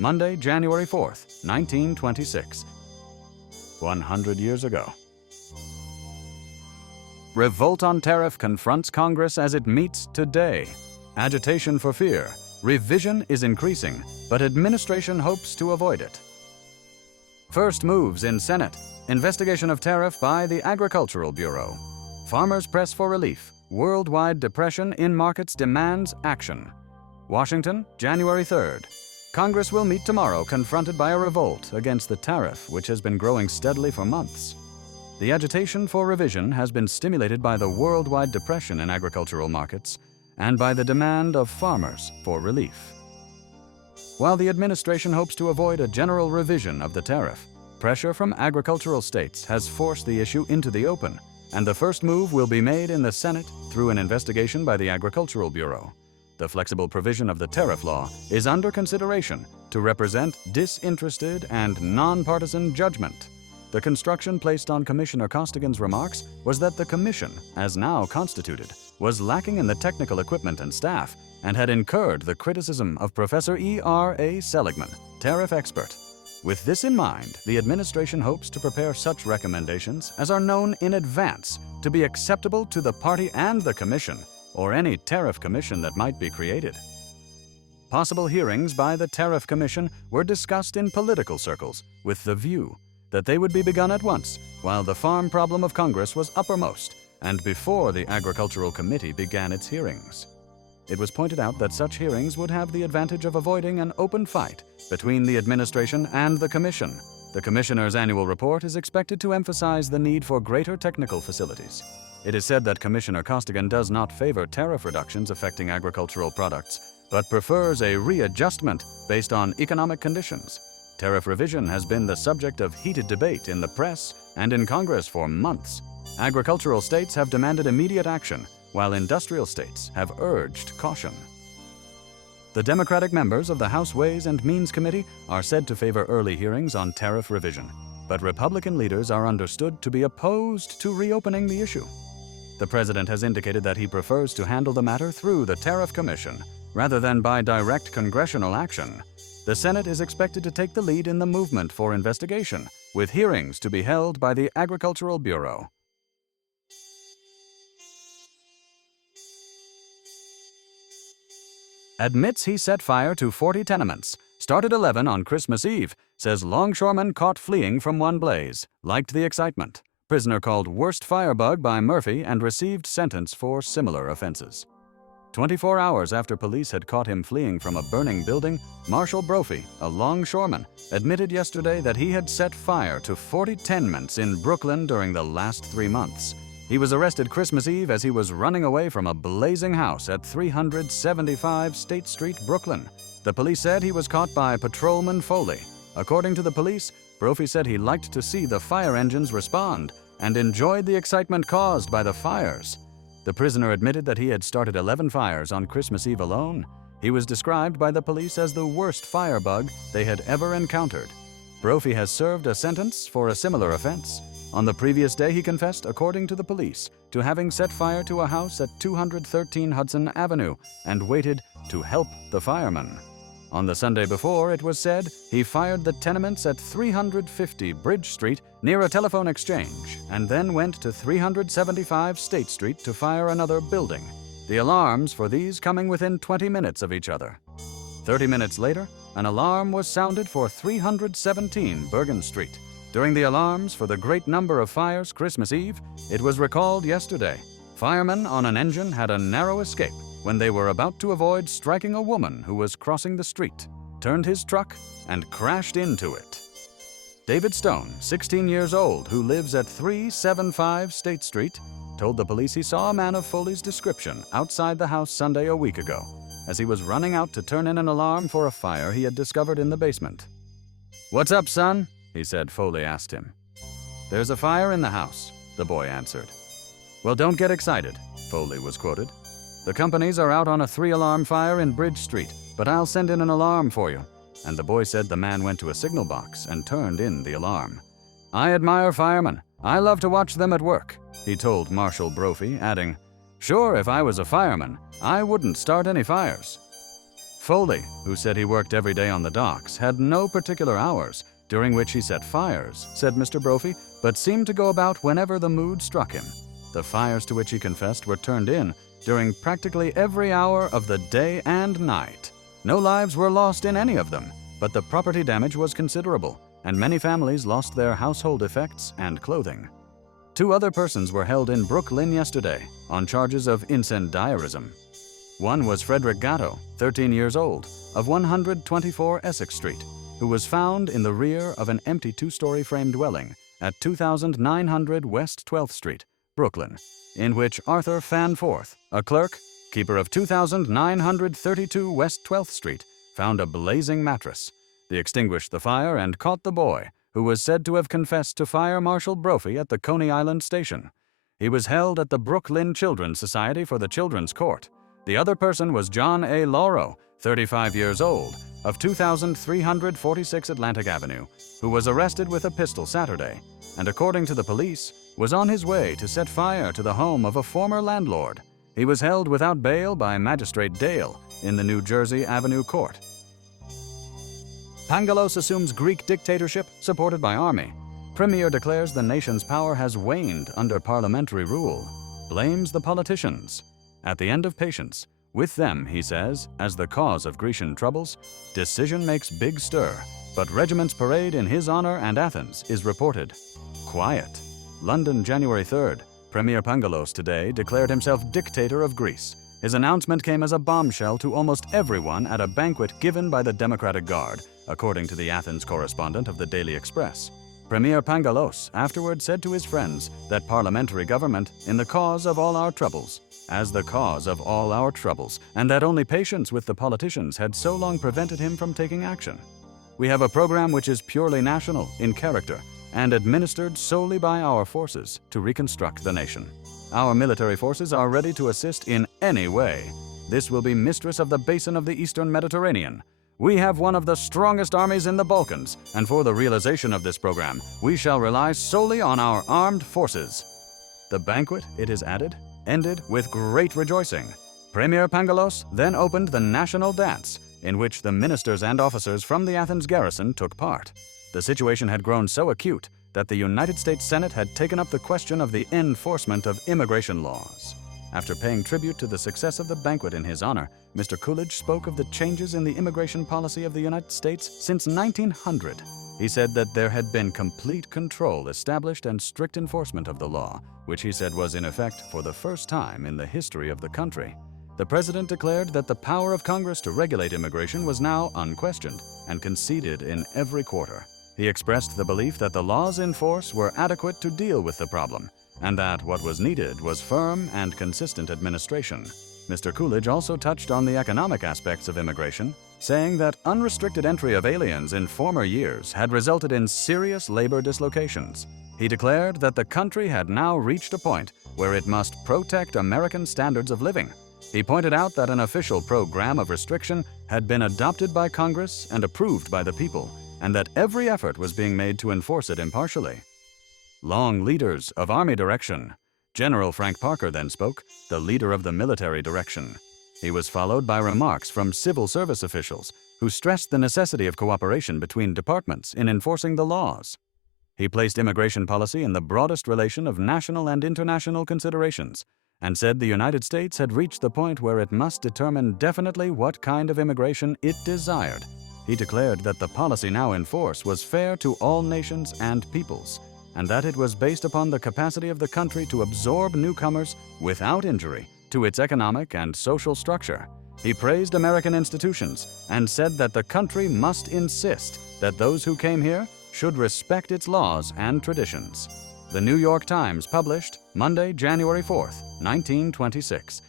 Monday, January 4th, 1926. 100 years ago. Revolt on tariff confronts Congress as it meets today. Agitation for fear. Revision is increasing, but administration hopes to avoid it. First moves in Senate. Investigation of tariff by the Agricultural Bureau. Farmers press for relief. Worldwide depression in markets demands action. Washington, January 3rd. Congress will meet tomorrow confronted by a revolt against the tariff, which has been growing steadily for months. The agitation for revision has been stimulated by the worldwide depression in agricultural markets and by the demand of farmers for relief. While the administration hopes to avoid a general revision of the tariff, pressure from agricultural states has forced the issue into the open, and the first move will be made in the Senate through an investigation by the Agricultural Bureau. The flexible provision of the tariff law is under consideration to represent disinterested and nonpartisan judgment. The construction placed on Commissioner Costigan's remarks was that the commission, as now constituted, was lacking in the technical equipment and staff and had incurred the criticism of Professor E.R.A. Seligman, tariff expert. With this in mind, the administration hopes to prepare such recommendations as are known in advance to be acceptable to the party and the commission, or any tariff commission that might be created. Possible hearings by the Tariff Commission were discussed in political circles with the view that they would be begun at once while the farm problem of Congress was uppermost and before the Agricultural Committee began its hearings. It was pointed out that such hearings would have the advantage of avoiding an open fight between the administration and the Commission. The Commissioner's annual report is expected to emphasize the need for greater technical facilities. It is said that Commissioner Costigan does not favor tariff reductions affecting agricultural products, but prefers a readjustment based on economic conditions. Tariff revision has been the subject of heated debate in the press and in Congress for months. Agricultural states have demanded immediate action, while industrial states have urged caution. The Democratic members of the House Ways and Means Committee are said to favor early hearings on tariff revision, but Republican leaders are understood to be opposed to reopening the issue. The president has indicated that he prefers to handle the matter through the Tariff Commission rather than by direct congressional action. The Senate is expected to take the lead in the movement for investigation, with hearings to be held by the Agricultural Bureau. Admits he set fire to 40 tenements. Started 11 on Christmas Eve. Says longshoreman caught fleeing from one blaze. Liked the excitement. Prisoner called worst firebug by Murphy and received sentence for similar offenses. 24 hours after police had caught him fleeing from a burning building, Marshall Brophy, a longshoreman, admitted yesterday that he had set fire to 40 tenements in Brooklyn during the last 3 months. He was arrested Christmas Eve as he was running away from a blazing house at 375 State Street, Brooklyn. The police said he was caught by Patrolman Foley. According to the police, Brophy said he liked to see the fire engines respond and enjoyed the excitement caused by the fires. The prisoner admitted that he had started 11 fires on Christmas Eve alone. He was described by the police as the worst firebug they had ever encountered. Brophy has served a sentence for a similar offense. On the previous day, he confessed, according to the police, to having set fire to a house at 213 Hudson Avenue and waited to help the firemen. On the Sunday before, it was said he fired the tenements at 350 Bridge Street near a telephone exchange and then went to 375 State Street to fire another building, the alarms for these coming within 20 minutes of each other. 30 minutes later, an alarm was sounded for 317 Bergen Street. During the alarms for the great number of fires Christmas Eve, it was recalled yesterday. Firemen on an engine had a narrow escape when they were about to avoid striking a woman who was crossing the street, turned his truck, and crashed into it. David Stone, 16 years old, who lives at 375 State Street, told the police he saw a man of Foley's description outside the house Sunday a week ago, as he was running out to turn in an alarm for a fire he had discovered in the basement. "What's up, son?" he said. Foley asked him. "There's a fire in the house," the boy answered. "Well, don't get excited," Foley was quoted. "The companies are out on a 3-alarm fire in Bridge Street, but I'll send in an alarm for you." And the boy said the man went to a signal box and turned in the alarm. "I admire firemen. I love to watch them at work," he told Marshall Brophy, adding, "Sure, if I was a fireman, I wouldn't start any fires." Foley, who said he worked every day on the docks, had no particular hours during which he set fires, said Mr. Brophy, but seemed to go about whenever the mood struck him. The fires to which he confessed were turned in during practically every hour of the day and night. No lives were lost in any of them, but the property damage was considerable, and many families lost their household effects and clothing. 2 other persons were held in Brooklyn yesterday on charges of incendiarism. One was Frederick Gatto, 13 years old, of 124 Essex Street, who was found in the rear of an empty 2-story frame dwelling at 2900 West 12th Street, Brooklyn, in which Arthur Fanforth, a clerk, keeper of 2932 West 12th Street, found a blazing mattress. They extinguished the fire and caught the boy, who was said to have confessed to Fire Marshal Brophy at the Coney Island station. He was held at the Brooklyn Children's Society for the Children's Court. The other person was John A. Lauro, 35 years old, of 2346 Atlantic Avenue, who was arrested with a pistol Saturday, and according to the police, was on his way to set fire to the home of a former landlord. He was held without bail by Magistrate Dale in the New Jersey Avenue Court. Pangalos assumes Greek dictatorship, supported by army. Premier declares the nation's power has waned under parliamentary rule. Blames the politicians. At the end of patience, with them, he says, as the cause of Grecian troubles, decision makes big stir, but regiments parade in his honor and Athens is reported. Quiet. London, January 3rd. Premier Pangalos today declared himself dictator of Greece. His announcement came as a bombshell to almost everyone at a banquet given by the Democratic Guard, according to the Athens correspondent of the Daily Express. Premier Pangalos afterward said to his friends that parliamentary government in the cause of all our troubles, as the cause of all our troubles, and that only patience with the politicians had so long prevented him from taking action. We have a program which is purely national in character and administered solely by our forces to reconstruct the nation. Our military forces are ready to assist in any way. This will be mistress of the basin of the Eastern Mediterranean. We have one of the strongest armies in the Balkans, and for the realization of this program, we shall rely solely on our armed forces. The banquet, it is added, ended with great rejoicing. Premier Pangalos then opened the national dance, in which the ministers and officers from the Athens garrison took part. The situation had grown so acute that the United States Senate had taken up the question of the enforcement of immigration laws. After paying tribute to the success of the banquet in his honor, Mr. Coolidge spoke of the changes in the immigration policy of the United States since 1900. He said that there had been complete control established and strict enforcement of the law, which he said was in effect for the first time in the history of the country. The president declared that the power of Congress to regulate immigration was now unquestioned and conceded in every quarter. He expressed the belief that the laws in force were adequate to deal with the problem, and that what was needed was firm and consistent administration. Mr. Coolidge also touched on the economic aspects of immigration, saying that unrestricted entry of aliens in former years had resulted in serious labor dislocations. He declared that the country had now reached a point where it must protect American standards of living. He pointed out that an official program of restriction had been adopted by Congress and approved by the people, and that every effort was being made to enforce it impartially. Long leaders of Army direction. General Frank Parker then spoke, the leader of the military direction. He was followed by remarks from civil service officials who stressed the necessity of cooperation between departments in enforcing the laws. He placed immigration policy in the broadest relation of national and international considerations and said the United States had reached the point where it must determine definitely what kind of immigration it desired. He declared that the policy now in force was fair to all nations and peoples, and that it was based upon the capacity of the country to absorb newcomers without injury to its economic and social structure. He praised American institutions and said that the country must insist that those who came here should respect its laws and traditions. The New York Times published Monday, January 4th, 1926,